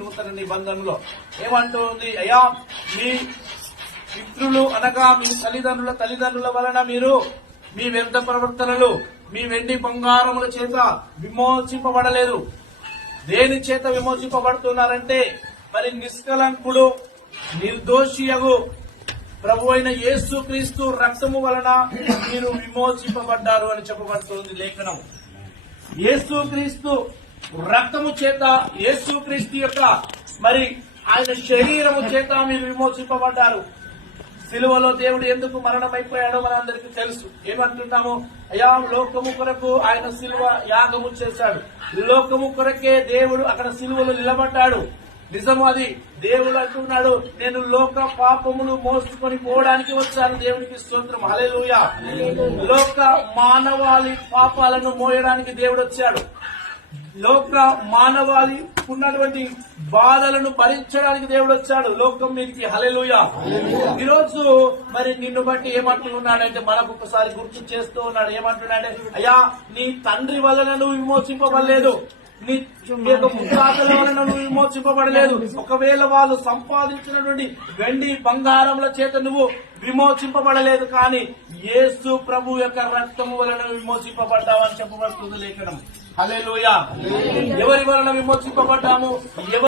నూతన నిబంధనలో ఏమంటుంది? అయ్యా, మీ పితృలు అనగా మీ తల్లిదండ్రుల వలన మీరు మీ వ్యర్థ ప్రవర్తనలు, మీ వెండి బంగారముల చేత విమోచింపబడలేదు. దేని చేత విమోచింపబడుతున్నారంటే, మరి నిష్కలంకుడు నిర్దోషియగు ప్రభు అయిన యేసు క్రీస్తు రక్తము వలన మీరు విమోచింపబడ్డారు అని చెప్పబడుతుంది లేఖనం. యేసు క్రీస్తు రక్తము చేత, యేసు క్రీస్తు యొక్క మరి ఆయన శరీరము చేత మీరు విమోచింపబడ్డారు. సిలువలో దేవుడు ఎందుకు మరణమైపోయాడో మనందరికీ తెలుసు. ఏమంటున్నాము? అయా, లోకము కొరకు ఆయన సిలువ యాగము చేశాడు. లోకము కొరకే దేవుడు అక్కడ సిలువలో నిలబడ్డాడు. నిజము అది. దేవుడు అంటున్నాడు, నేను లోక పాపములు మోసుకొని పోవడానికి వచ్చాను. దేవునికి స్తోత్రం, హల్లెలూయా. లోక మానవాళి పాపాలను మోయడానికి దేవుడు వచ్చాడు. లోక మానవాళి ఉన్నటువంటి బాధలను భరించడానికి దేవుడు వచ్చాడు లోకం మీదకి. హల్లెలూయా. ఈరోజు మరి నిన్ను బట్టి ఏమంటున్నాడంటే, మనకు ఒకసారి గుర్తు చేస్తూ ఉన్నాడు. ఏమంటున్నాడే, అయ్యా, నీ తండ్రి వలన నువ్వు విమోచింపబడలేదు, నీ పుత్రాతల వలన నువ్వు విమోచింపబడలేదు. ఒకవేళ వాళ్ళు సంపాదించినటువంటి వెండి బంగారముల చేత నువ్వు విమోచింపబడలేదు, కానీ యేసు ప్రభు యొక్క రక్తము వలన విమోచింపబడ్డావని చెప్పబడుతుంది లేఖనం. హల్లెలూయా. ఎవరి వలన విమోచింపబడ్డాము?